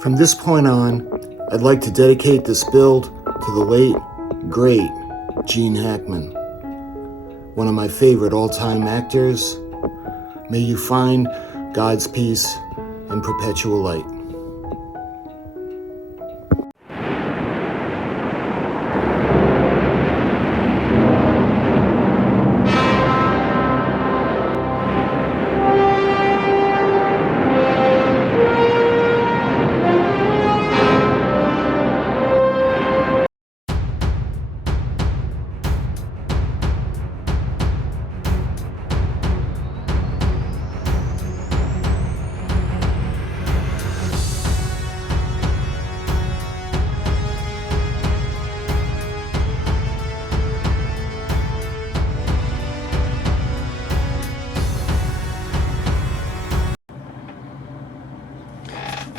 From this point on, I'd like to dedicate this build to the late, great Gene Hackman, one of my favorite all-time actors. May you find God's peace and perpetual light.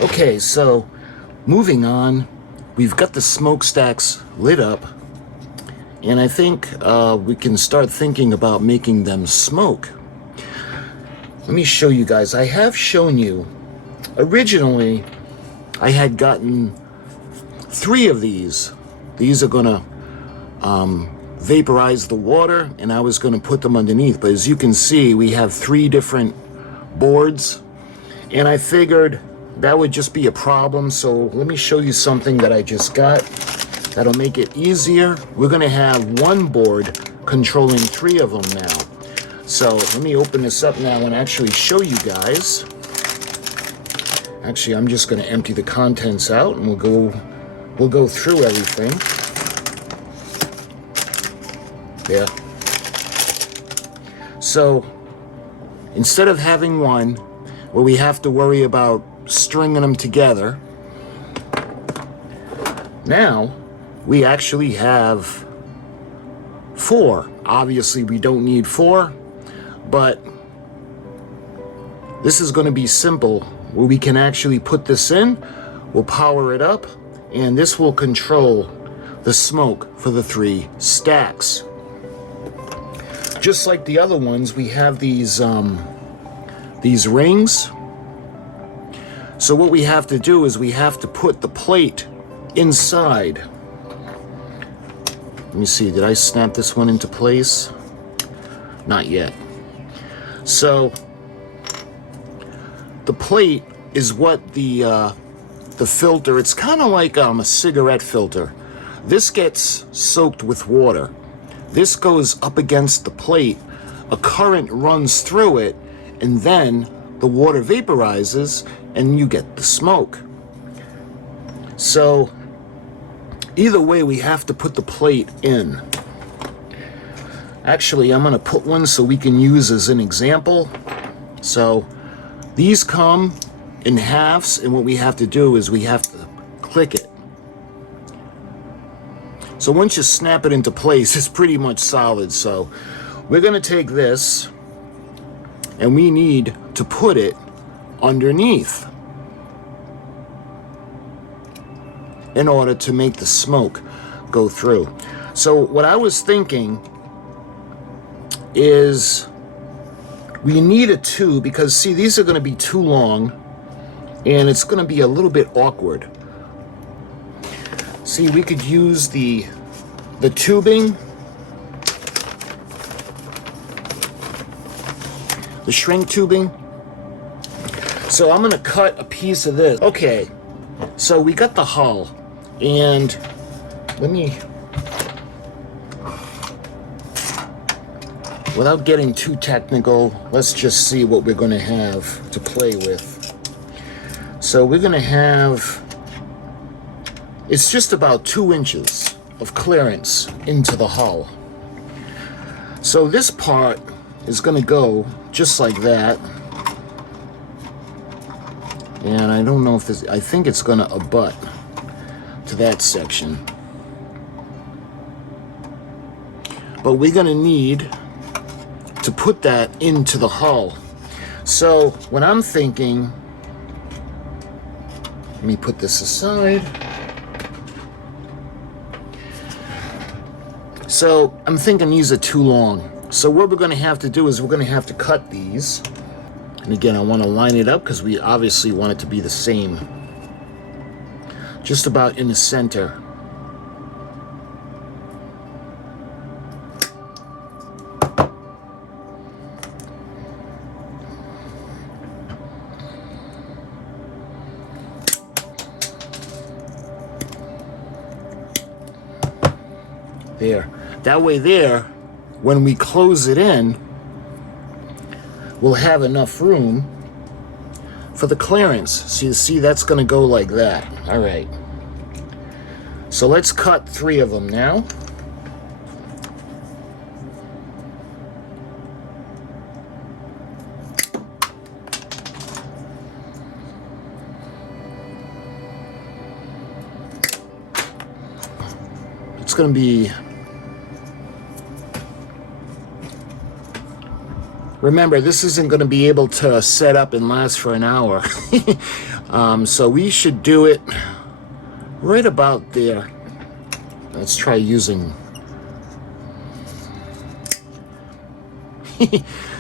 Okay, so moving on, we've got the smokestacks lit up, and I think we can start thinking about making them smoke. Let me show you guys. I have shown you, originally I had gotten 3 of these. These are gonna vaporize the water, and I was gonna put them underneath, but as you can see, we have 3 different boards, and I figured that would just be a problem, so let me show you something that I just got that'll make it easier. We're gonna have 1 board controlling 3 of them now. So let me open this up now and actually show you guys. Actually, I'm just gonna empty the contents out and we'll go through everything. Yeah. So instead of having 1 where we have to worry about stringing them together, now we actually have 4. Obviously we don't need 4, but this is going to be simple where we can actually put this in, we'll power it up, and this will control the smoke for the 3 stacks. Just like the other ones, we have these rings. So what we have to do is we have to put the plate inside. Let me see, did I snap this one into place? Not yet. So the plate is what the filter, it's kind of like a cigarette filter. This gets soaked with water. This goes up against the plate, a current runs through it, and then the water vaporizes and you get the smoke. So either way, we have to put the plate in. Actually, I'm going to put one so we can use as an example. So these come in halves, and what we have to do is we have to click it. So once you snap it into place, it's pretty much solid. So we're going to take this and we need to put it underneath in order to make the smoke go through. So what I was thinking is we need a 2, because see, these are going to be too long and it's going to be a little bit awkward. See, we could use the tubing, the shrink tubing. So I'm going to cut a piece of this. Okay, so we got the hull, and let me, without getting too technical, let's just see what we're going to have to play with. So we're going to have, it's just about 2 inches of clearance into the hull. So this part is going to go just like that. And I don't know if this, I think it's going to abut to that section. But we're going to need to put that into the hull. So what I'm thinking, let me put this aside. So I'm thinking these are too long. So what we're going to have to do is we're going to have to cut these. And again, I want to line it up because we obviously want it to be the same. just about in the center. There. That way there, when we close it in, we'll have enough room for the clearance. So you see, that's going to go like that. All right. So let's cut 3 of them now. It's going to be... Remember, this isn't going to be able to set up and last for an hour. So we should do it right about there. Let's try using...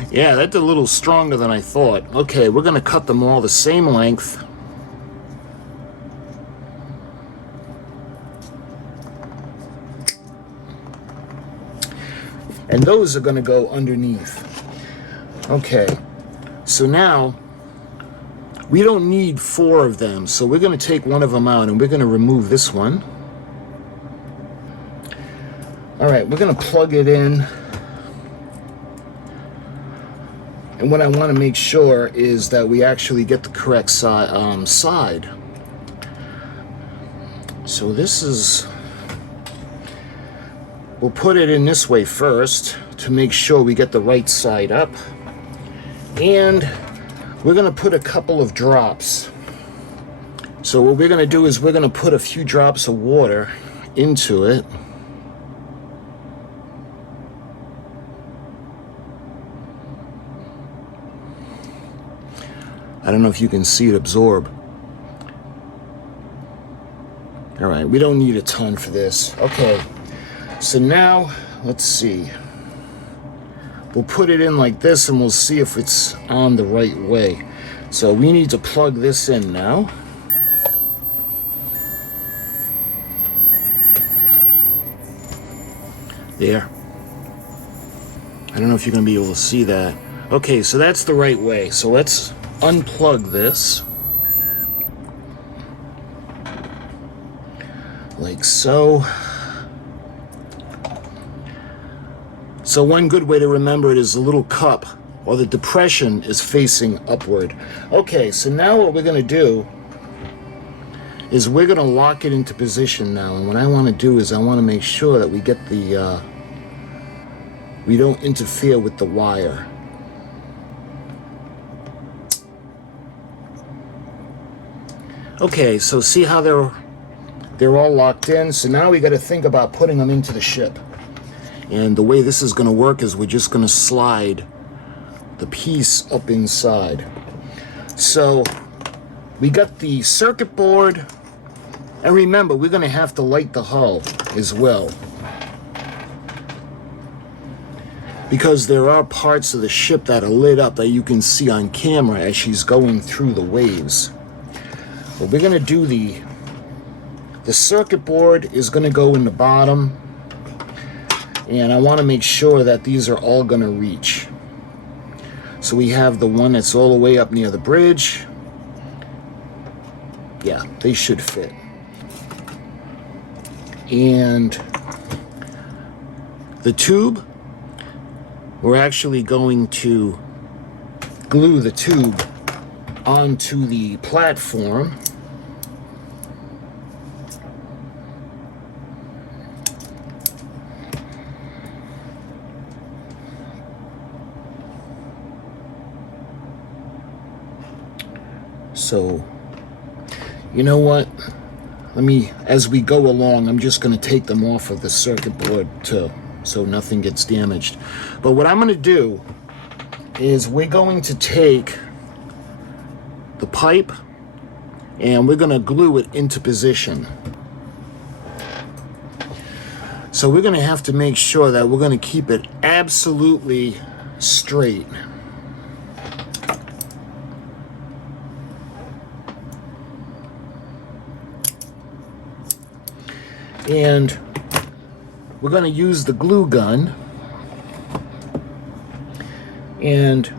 Yeah, that's a little stronger than I thought. Okay, we're going to cut them all the same length. And those are going to go underneath. Okay, so now we don't need 4 of them, so we're going to take one of them out and we're going to remove this one. All right, we're going to plug it in. And what I want to make sure is that we actually get the correct side. So this is... We'll put it in this way first to make sure we get the right side up. And we're going to put a couple of drops. So what we're going to do is we're going to put a few drops of water into it. I don't know if you can see it absorb. All right, we don't need a ton for this. Okay, so now let's see. We'll put it in like this and we'll see if it's on the right way. So we need to plug this in now. There. I don't know if you're going to be able to see that. Okay, so that's the right way. So let's unplug this. Like so. So one good way to remember it is the little cup or the depression is facing upward. Okay, so now what we're going to do is we're going to lock it into position now. And what I want to do is I want to make sure that we get the, we don't interfere with the wire. Okay, so see how they're all locked in? So now we got to think about putting them into the ship. And the way this is going to work is we're just going to slide the piece up inside. So we got the circuit board. And remember, we're going to have to light the hull as well. Because there are parts of the ship that are lit up that you can see on camera as she's going through the waves. But we're going to do the circuit board is going to go in the bottom. And I want to make sure that these are all going to reach. So we have the one that's all the way up near the bridge. Yeah, they should fit. And the tube, we're actually going to glue the tube onto the platform. So, you know what? Let me, as we go along, I'm just going to take them off of the circuit board too, so nothing gets damaged. But what I'm going to do is we're going to take the pipe and we're going to glue it into position. So we're going to have to make sure that we're going to keep it absolutely straight. And we're going to use the glue gun. And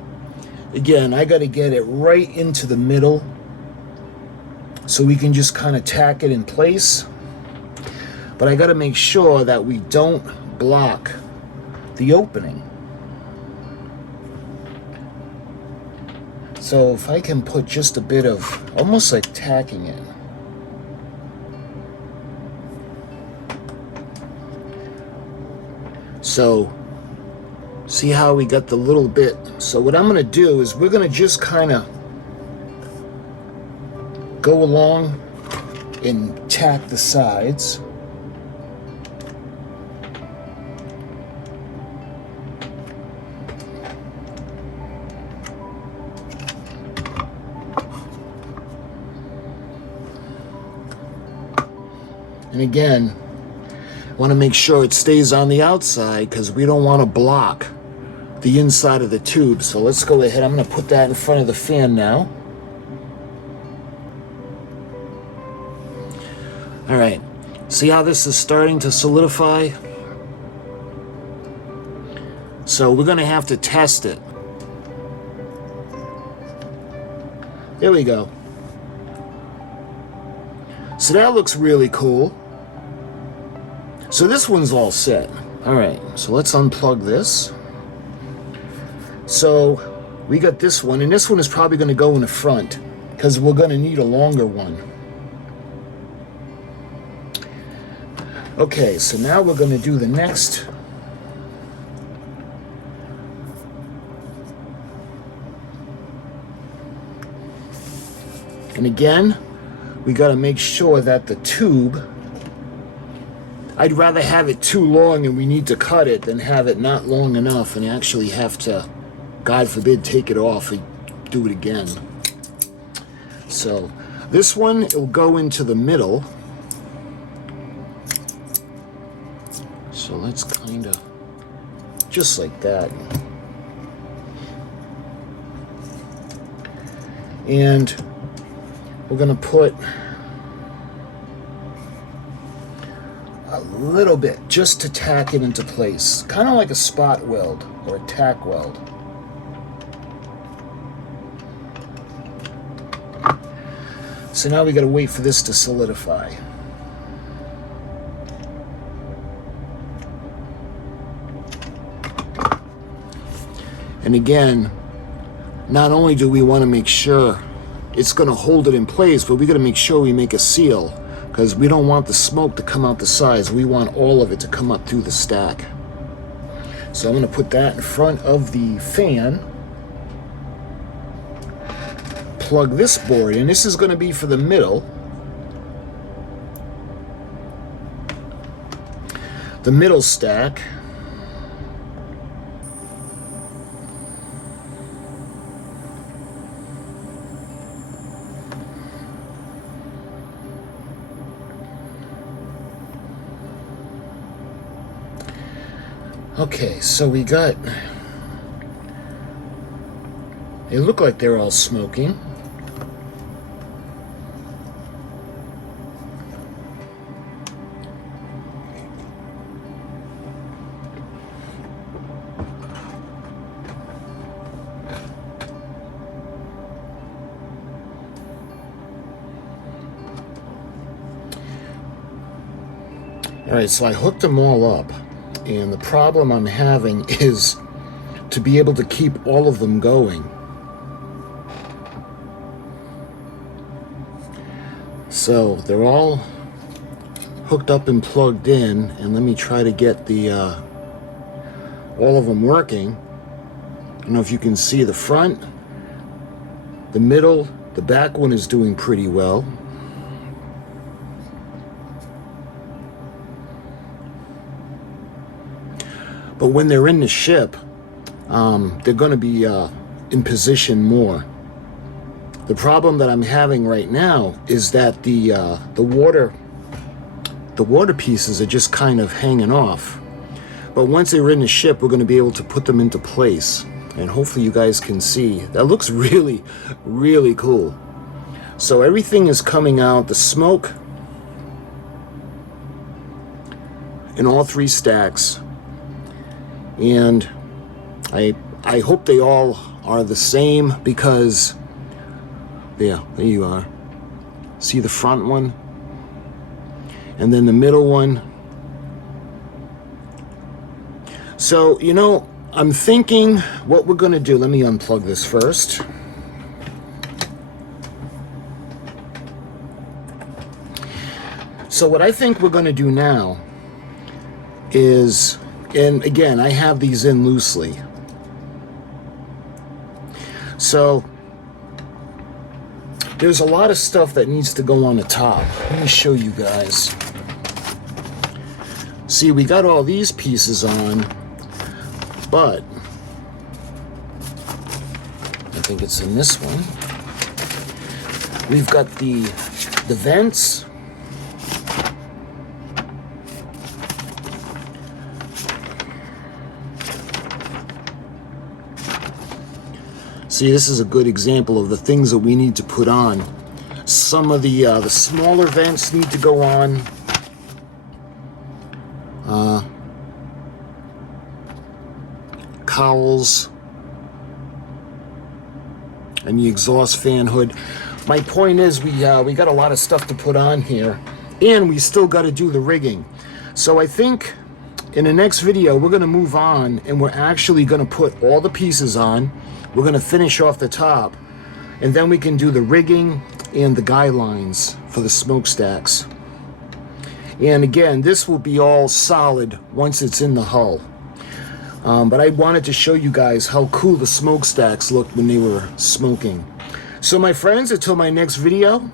again, I got to get it right into the middle so we can just kind of tack it in place. But I got to make sure that we don't block the opening. So if I can put just a bit of, almost like tacking it. So see how we got the little bit. So what I'm going to do is we're going to just kind of go along and tack the sides. And again, I want to make sure it stays on the outside because we don't want to block the inside of the tube. So let's go ahead. I'm going to put that in front of the fan now. All right. See how this is starting to solidify? So we're going to have to test it. There we go. So that looks really cool. So this one's all set. All right, so let's unplug this. So we got this one, and this one is probably going to go in the front because we're going to need a longer one. Okay, so now we're going to do the next. And again, we got to make sure that the tube, I'd rather have it too long and we need to cut it than have it not long enough and actually have to, God forbid, take it off and do it again. So this one, it'll go into the middle. So let's kind of, just like that. And we're going to put a little bit just to tack it into place, kind of like a spot weld or a tack weld. So now we got to wait for this to solidify. And again, not only do we want to make sure it's going to hold it in place, but we got to make sure we make a seal because we don't want the smoke to come out the sides. We want all of it to come up through the stack. So I'm going to put that in front of the fan. Plug this board in. This is going to be for the middle. The middle stack. Okay, so we got, it looked like they're all smoking. All right, so I hooked them all up. And the problem I'm having is to be able to keep all of them going. So they're all hooked up and plugged in, and let me try to get the all of them working. I don't know if you can see the front, the middle, the back one is doing pretty well. But when they're in the ship, they're going to be in position more. The problem that I'm having right now is that the water pieces are just kind of hanging off. But once they're in the ship, we're going to be able to put them into place. And hopefully you guys can see. That looks really, really cool. So everything is coming out. The smoke in all 3 stacks. And I hope they all are the same, because there you are. See the front one? And then the middle one. So, you know, I'm thinking what we're going to do. Let me unplug this first. So what I think we're going to do now is, and again, I have these in loosely. So there's a lot of stuff that needs to go on the top. Let me show you guys. See, we got all these pieces on, but I think it's in this one. We've got the vents. See, this is a good example of the things that we need to put on. Some of the smaller vents need to go on. Cowls and the exhaust fan hood. My point is, we got a lot of stuff to put on here, and we still got to do the rigging. So I think in the next video we're going to move on, and we're actually going to put all the pieces on. We're going to finish off the top, and then we can do the rigging and the guidelines for the smokestacks. And again, this will be all solid once it's in the hull. But I wanted to show you guys how cool the smokestacks looked when they were smoking. So my friends, until my next video,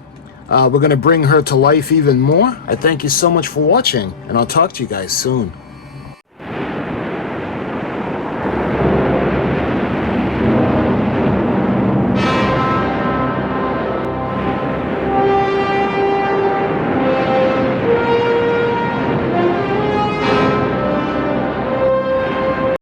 we're going to bring her to life even more. I thank you so much for watching, and I'll talk to you guys soon.